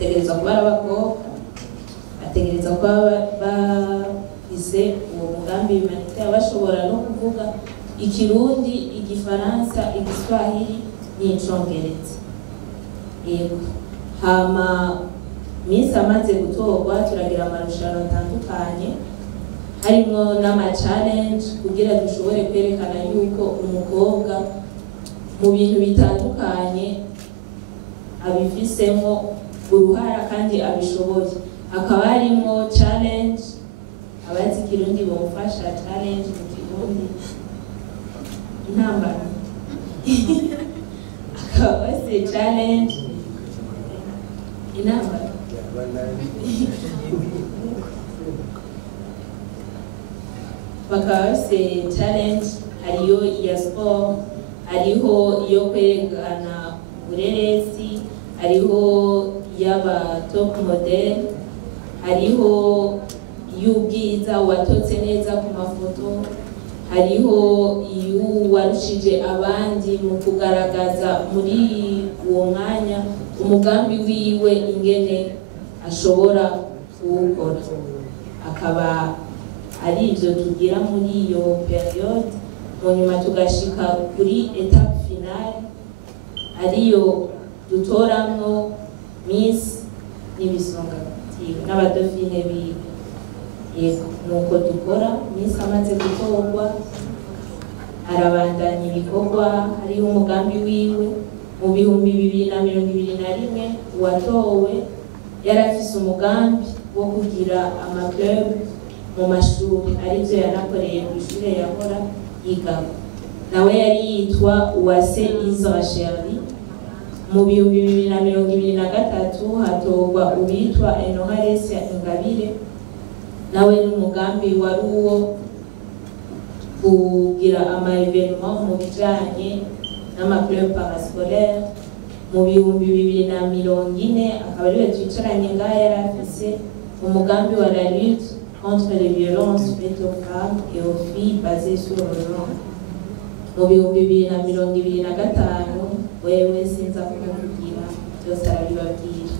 tegereza kuba abakobwa ategereza kuba bagize uwo mugambi humanitaire bashobora no kuvuga ikirundi, igifaransa, igiswahili n'icongereza. Yego, hama Miss amaze gutorwa turagira amarushanwa atandukanye harimo n'ama-challenge kugira dushobore kwerekana yuko umukobwa mu bintu bitandukanye abifisemo uruhara kandi abishoboye. Hakaba harimo challenge abazi ikirundi bomufasha challenge mu kirundi intambara akaba se challenge intambara bakaba se challenge hariyo iya sport, hariho iyo kwerekana ubureresi, hariho yaba top model, hariho y'ubwiza watotse neza ku mafoto, hariho iyo warushije abandi mu kugaragaza muri uwo mwanya umugambi wiwe ingene ashobora kuwukora. Akaba ari ibyo tugira muri iyo periode, mu nyuma tugashika kuri etape finale ariyo dutoramwo Miss n'ibisonga n'abadofine biwe. Yego, nuko dukora. Miss amaze gutorwa arabandanya ibikorwa, hariho umugambi wiwe mu 2021 uwatowe yari afise umugambi wo kugira amaclub mu mashuri, arivyo yanakoreye ku ishure yahora yigaho. Nawe yari yitwa Uwase Isra Sherry. Mu 2023 hatorwa uwitwa Enoharesi Ingabire, nawe n'umugambi wari uwo kugira ama-evenement mu bijanye n'amaclub parascolaire. Mu 2040 akaba ariwe twicaranye ngaho yari afise umugambi wa la lutte contre les violences faites aux femmes et aux filles basées sur le genre. Mu 2025 wewe sinza kumubwira byose arabibabwira.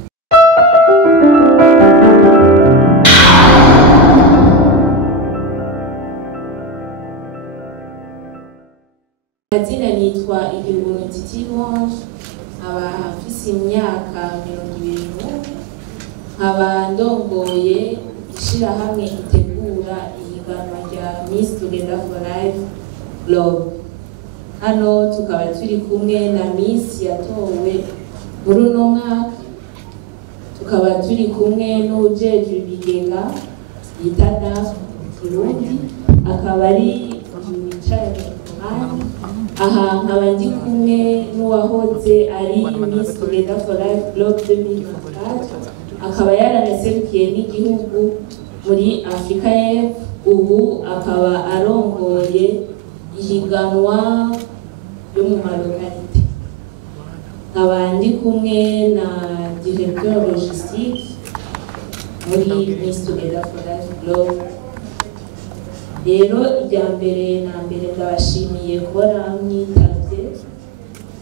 Mazina nitwa Igirubuntu Titi Louange, aba afise imyaka 21, nkaba ndongoye ishirahamwe itegura ihiganwa rya Miss Together for Life Globe. Hano tukaba turi kumwe na Miss yatowe muri uno mwaka, tukaba turi kumwe n'ujejwe ibigega yita DAF Burundi, akaba ari wicaye aha. Nkaba ndi kumwe n'uwahoze ari Miss Together for Life Globe 2024, akaba yaranaserukiye n'igihugu muri Afrika y'Epfo, ubu akaba arongoye ihiganwa yo mu malokalite. Nkaba ndi kumwe na directeur logistique muri Miss Together for Life Globe. Rero irya mbere na mbere ndabashimiye kubona mwitavye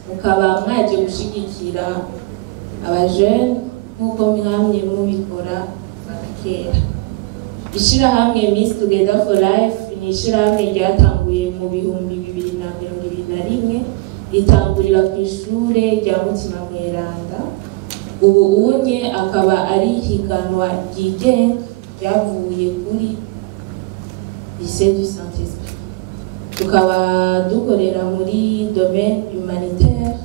mukaba mwaje gushigikira abajene nk'uko mwamye mubikora kera. Ishirahamwe Miss Together for Life ni ishirahamwe ryatanguye mu 2021 ritangurira ku ishure rya Mutima Mweranda. Ubu unye akaba ari higanwa ryigenga ryavuye kuri Lycée du Saint-Esprit. Tukaba dukorera muri domaine humanitaire,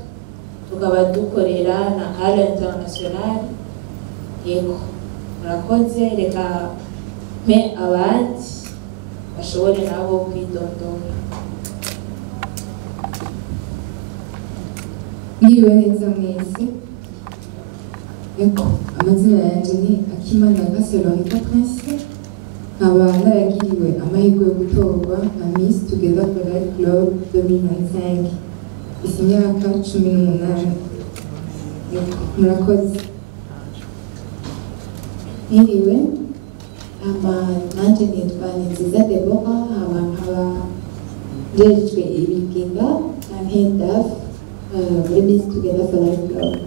tukaba dukorera na Hall International. Yego, murakoze, reka mpe abandi bashobore nabo kwidondora. Mwiriwe neza mwese. Yego, amazina yanjye ni Akimana Gasolorita Prince. Nkaba naragiriwe amahirwe yo gutorwa na Miss Together for Life Globe 2025. Isi imyaka 18. Murakoze. Mwiriwe, nanje nitwa Nziza Deborah, nkaba njejwe ibigega na DAF muri Miss Together for Life Globe.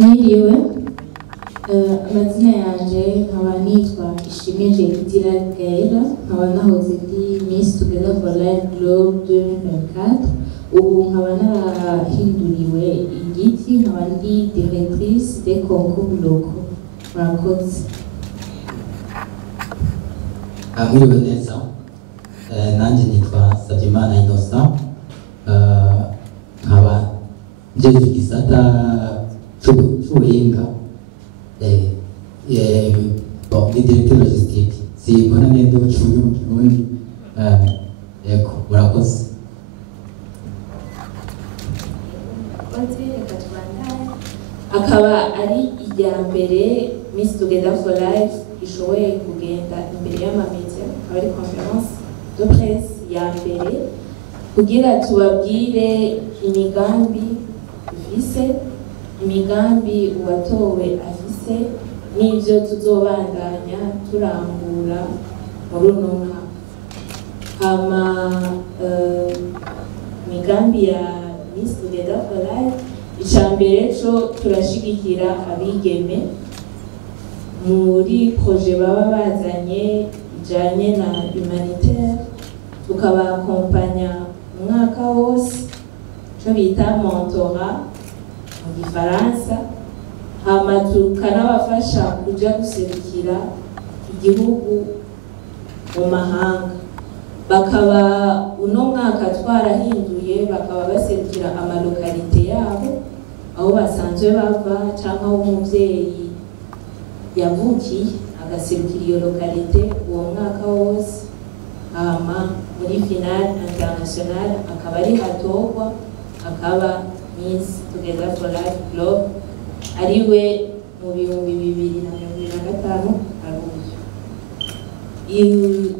Mwiriwe, amazina yanje nkaba nitwa Ishimije Idira Gaëlla, nkaba nahoze ndi Miss Together for Life Globe 2024. Ubu nkaba narahinduriwe igiti, nkaba ndi directrice des concours locaux. Murakoze. Mwiriwe neza, nanjye nitwa Sabyimana Innocent, nkaba njeje igisata c'ubuhinga ni directeur logistique, simbona neza ubucuruzi mu Kirundi. Yego, murakoze. Akaba ari irya mbere Miss Together for Life ishoboye kugenda imbere y'amamedia, akaba ari conference de presse ya mbere kugira tubabwire imigambi dufise, imigambi uwatowe afise n'ivyo tuzobandanya turangura muri uno mwaka. Hama imigambi ya Miss Together for Life, icambere co turashigikira abigeme muri projet baba bazanye ijanye na humanitaire, tukabakompanya umwaka wose, co bita mentorat mu Gifaransa. Hama tukanabafasha kuja guserukira igihugu mu mahanga. Bakaba uno mwaka twarahinduye, bakaba baserukira amalokalite yabo aho basanzwe bava canke aho umuvyeyi yavukiye agaserukira iyo lokalite uwo mwaka wose. Hama muri finale international akaba ari hatorwa akaba Miss Together for Life Globe ariwe mu 2025 aruye.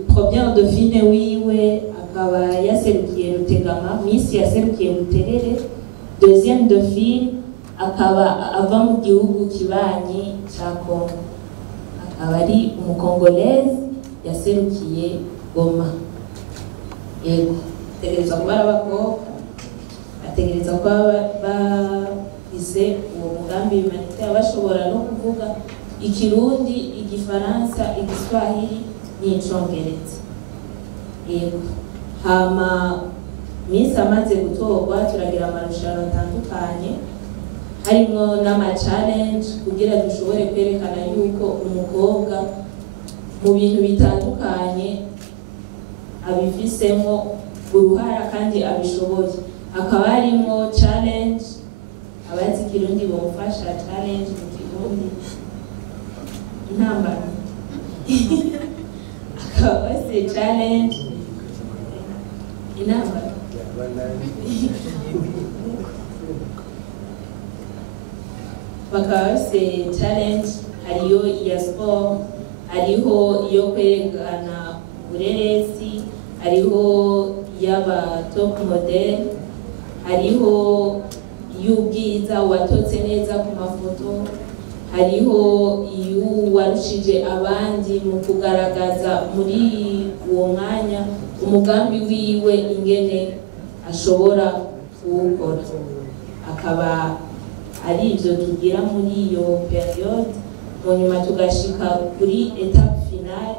Première dauphine wiwe akaba yaserukiye Rutegama, Miss yaserukiye Buterere. Deuxième dauphine akaba ava mu gihugu kibanyi ca Congo, akaba ari umukongolese yaserukiye Goma. Yego, tegereza kuba abakobwa, ategereza kuba bafise uwo mugambi humanitaire, bashobora no kuvuga Ikirundi, Igifaransa, Igiswahili n'Icongereza. Yego, hama Miss amaze gutorwa turagira amarushanwa atandukanye, harimo n'ama-challenge kugira dushobore kwerekana yuko umukobwa mu bintu bitandukanye abifisemo uruhara kandi abishoboye. Hakaba harimo challenge, abazi Kirundi bomufasha challenge mu Kirundi intambara. Akaba se challenge intambara. Bakaba se challenge hariyo iya sport, hariho iyo kwerekana ubureresi, hariho yaba top model, hariho y'ubwiza watotse neza ku mafoto, hariho warushije abandi mu kugaragaza muri uwo mwanya umugambi wiwe ingene ashobora kuwukora. Akaba ari ivyo tugira muri iyo periode, mu nyuma tugashika kuri etape finale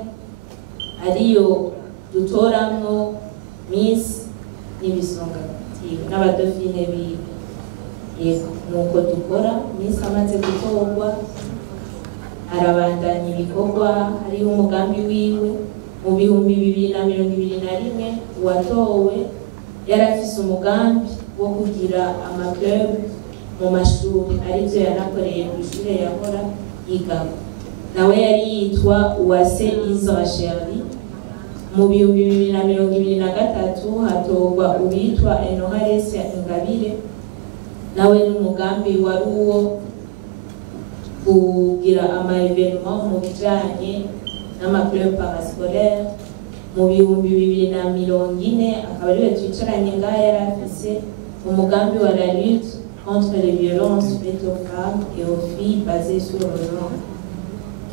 ariyo dutoramwo Miss n'ibisonga n'abadofine biwe. Yego, nuko dukora. Miss amaze gutorwa arabandanya ibikorwa, hariho umugambi wiwe mu 2021 watowe yarafise umugambi wo kugira amaclub mu mashuri, arivyo yanakoreye ku ishure yahora yigaho. Nawe yari yitwa Uwase Isra Sherry. Mu 2023 hatorwa uwitwa Enoharesia Ingabire, nawe n'umugambi wari uwo kugira ama-evenement mu bijanye n'amaclub parascolaire. Mu 2040 akaba ariwe twicaranye ngaha yarafise umugambi wa la lutte contre les violences faites aux femmes et aux filles basées sur le genre.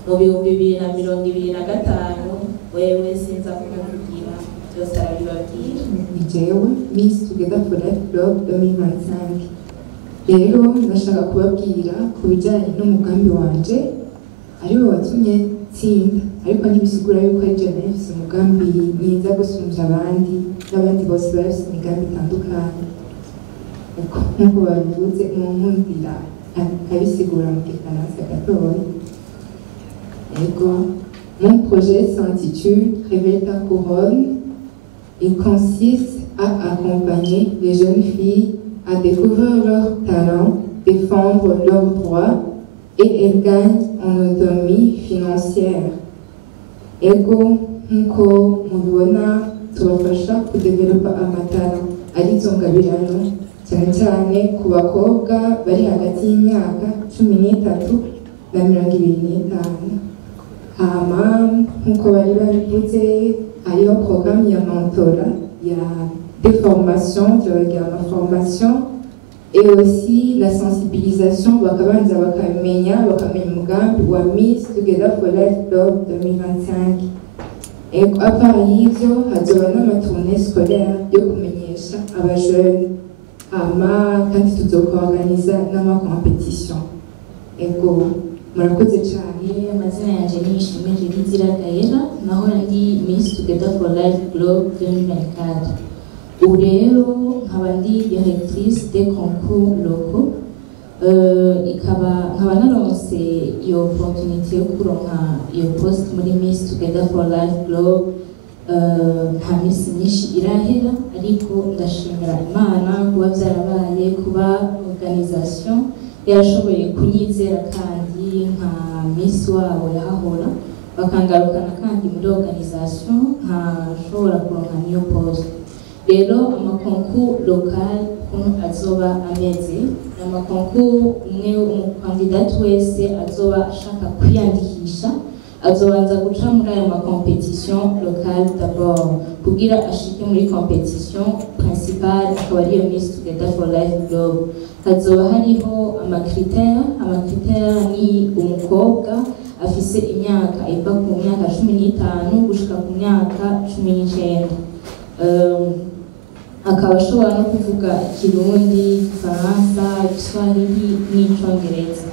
Mu 2025 wewe sinza kukugira byose arabibabwira. Ni jewe Miss Together for Life Globe 2025. rero ndashaka kubabwira ku bijyanye n'umugambi wanje ariwe watumye tsinda, ariko ntibisigura yuko ari je nafise umugambi mwiza gusumvya abandi, n'abandi bose barafise imigambi itandukanye. Nk'uko babivuze mu nkundira abisigura mu gifaransa gatoya. Mon projet s'intitule Réveille ta couronne. Il consiste à accompagner les jeunes filles à découvrir leurs talents, défendre leurs droits et elles gagnent en autonomie financière. Ego nkuko mubibona tubafasha kudevelopa amatara arizo ngabirano cyane cyane ku bakobwa bari hagati y'imyaka 13 na 25. Hama nkuko bari babivuze hariho programme ya mentora ya des formations, ma formation et aussi la sensibilisation bakabanza bakamenya umugambi wa Miss Together for Life Club 2025. Et à part y'ivyo hazoba n'amatournée scolaire yo kumenyesha abajene, hama kandi tuzokorganiza n'amakompetition. Ego murakoze cyane. Amazina yanje ni Ishimwe Judith Gaera, naho ndi Miss Together for Life Club 2024. Ubu rero nkaba ndi directrice des concours locaux, nkaba naronse iyo opportunité yo kuronka iyo poste muri Miss Together for Life Club. Nta minsi myinshi irahera, ariko ndashimira Imana kuba byarabaye, kuba organisation yarashoboye kunyizera kandi nka Miss wabo yahahora bakangarukana kandi muri organisation nkashobora kuronka niyo poste. Rero amakoncours local ukuntu azoba ameze, amakoncours umwe umukandidate wese azoba ashaka kwiyandikisha azobanza guca muri aya makompetition local d'abord kugira ashike muri competition principale akaba ariyo Miss Together for Life Club. Hazoba hariho amakritère ni umukobwa afise imyaka iva ku myaka 15 gushika ku myaka 19. Akaba ashobora no kuvuga Kirundi, Faransa, Kiswahili n'icongereza.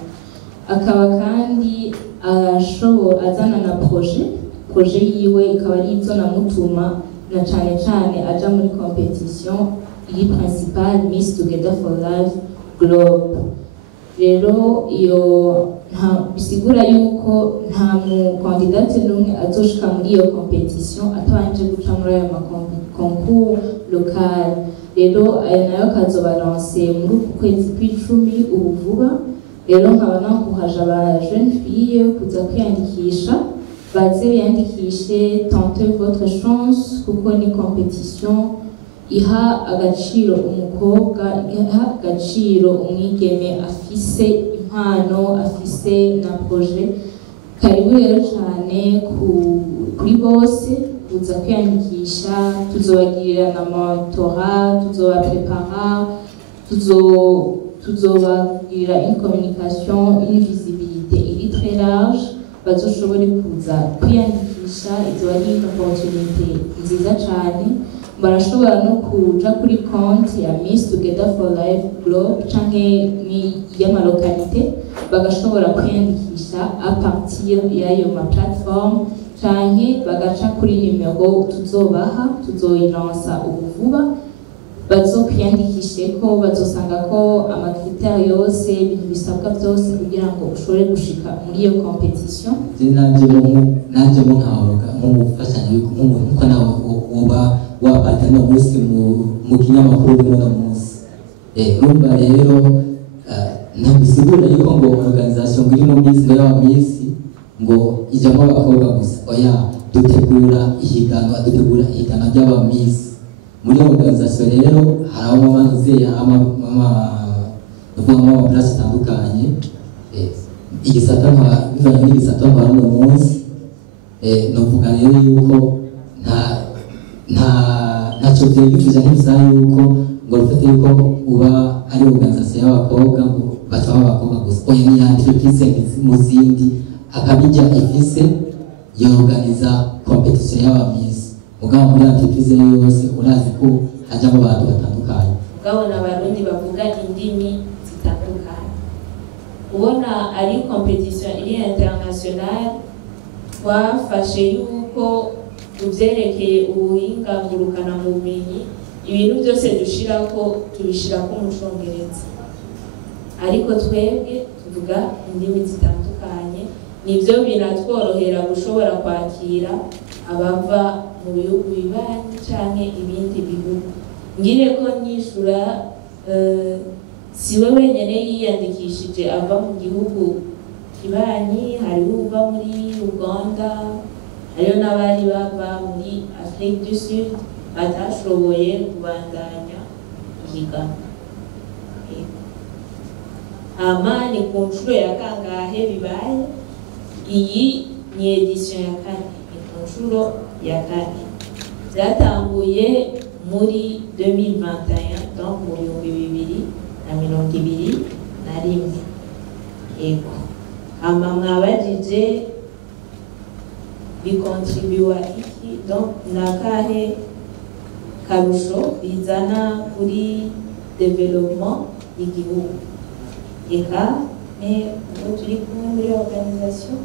Akaba kandi azana na projet yiwe ikaba ari izo namutuma na cane aja muri competition iri principale Miss Together for Life Globe. Rero iyo bisigura yuko nta mu candidate n'umwe azoshika muri iyo competition atabanje guca muri ayo concours local. Rero ayo nayo kazoba lancé muri kwezi kw'icumi ubu vuba. Rero nkaba nakuhaje aba jeune fille kuza kwiyandikisha, baze biyandikishe, tentez votre chance kuko ni competition iha agaciro umukobwa, iha agaciro umwigeme afise impano, afise na projet. Karibu rero cyane kuri bose kuza kwiyandikisha, tuzobagirira na mentora, tuzobaprepara, tuzobagira une communication, une visibilité iri très large, bazoshobore kuza kwiyandikisha. Izo ari opportunité nziza cyane. Barashobora no kuja kuri konti ya Miss Together for Life Club canke ni y'amalokalité, bagashobora kwiyandikisha a partir y'ayo ma platform canke bagaca kuri nimero tuzoyilansa ubu vuba. Bazokwiyandikisheko bazosanga ko amakritère yose ibintu bisabwa byose kugira ngo ushobore gushika muri iyo competition. Nanje mu nkahoga mu fasanya yuko umuntu ko nawe uba wabata no musi mu kinyamakuru no musi. Numva rero ntabisigura yuko ngo organisation ngiri mu Miss ya Miss ngo ijamo abakobwa gusa. Oya, dutegura ihiganwa ry'aba Miss. Muri organisation rero harimo amanuze ama place atandukanye. Igisata bivanye n'igisata no munsi. Novuga rero yuko ntacyo byigishije n'ibisa yuko ngo rufite yuko uba ari organisation y'abakobwa ngo batwa abakobwa gusa. Oya, ni entreprise mu zindi akabijya ifise yorganiza competition y'aba Miss. Mugabo muri entreprise yose urazi ko hajyamo abantu batandukanye. Mugabo n'abarundi bavuga indimi zitandukanye. kubona ari competition iri international twafashe yuko tuvyerekeye ubuhinga ngurukana mu bumenyi ibintu byose dushirako tubishirako mu Congereza ariko twebwe tuvuga indimi zitandukanye nivyo binatworohera gushobora kwakira abava mu bihugu bibanyi canke ibindi bihugu ngire ko nyishura siwe wenyene yiyandikishije ava mu gihugu kibanyi hariho uva muri Uganda hariho n'abari bava muri Afrique du Sud batashoboye kubandanya ihiganwa ama ni ku nshuro ya kangahe bibaye iyi ni edition ya kane ni ku nshuro ya kane byatanguye muri 2021 donc mu 2021 ego ama mwabajije bikontribuwa iki donc nakahe karusho bizana kuri development y'igihugu eka ubu turi kumwe muri organisation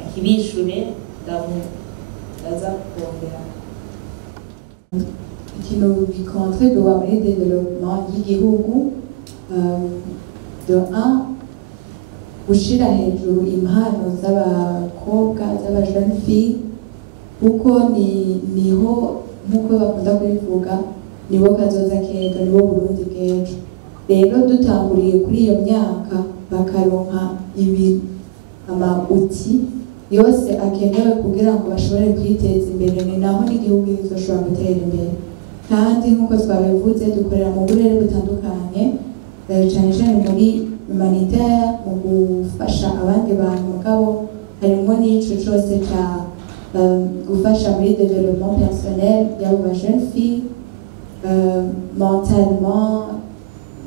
akibishure ndaza kongera ikintu bikontribuwa muri development y'igihugu de un gushira hejuru impano z'abakobwa z'abajene fille kuko niho nk'uko bakunda kubivuga nibo kazoza keza nibo Burundi bw'ejo rero dutanguriye kuri iyo myaka bakaronka uti yose akenewe kugira ngo bashobore kwiteza imbere ni naho n'igihugu kizoshobora gutera imbere kandi nk'uko twabivuze dukorera mu burere butandukanye cyane cyane muri humanitaire mu gufasha abandi bantu mugabo harimo n'ico cyose cya gufasha muri développement personnel y'abo ba jeune fille mentalement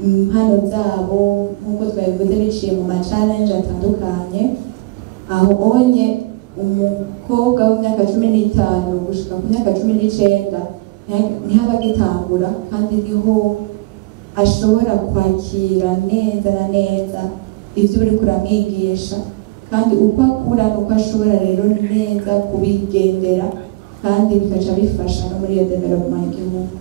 impano zabo nk'uko twabivuze biciye mu ma-challenge atandukanye aho onye umukobwa w'imyaka 15 gushika ku myaka 19 ntihaba gitangura kandi niho ashobora kwakira neza na neza ivyo uri kuramwigisha kandi uko akura nuko ashobora rero neza kubigendera kandi bikaca bifasha no muri iyo development y'igihugu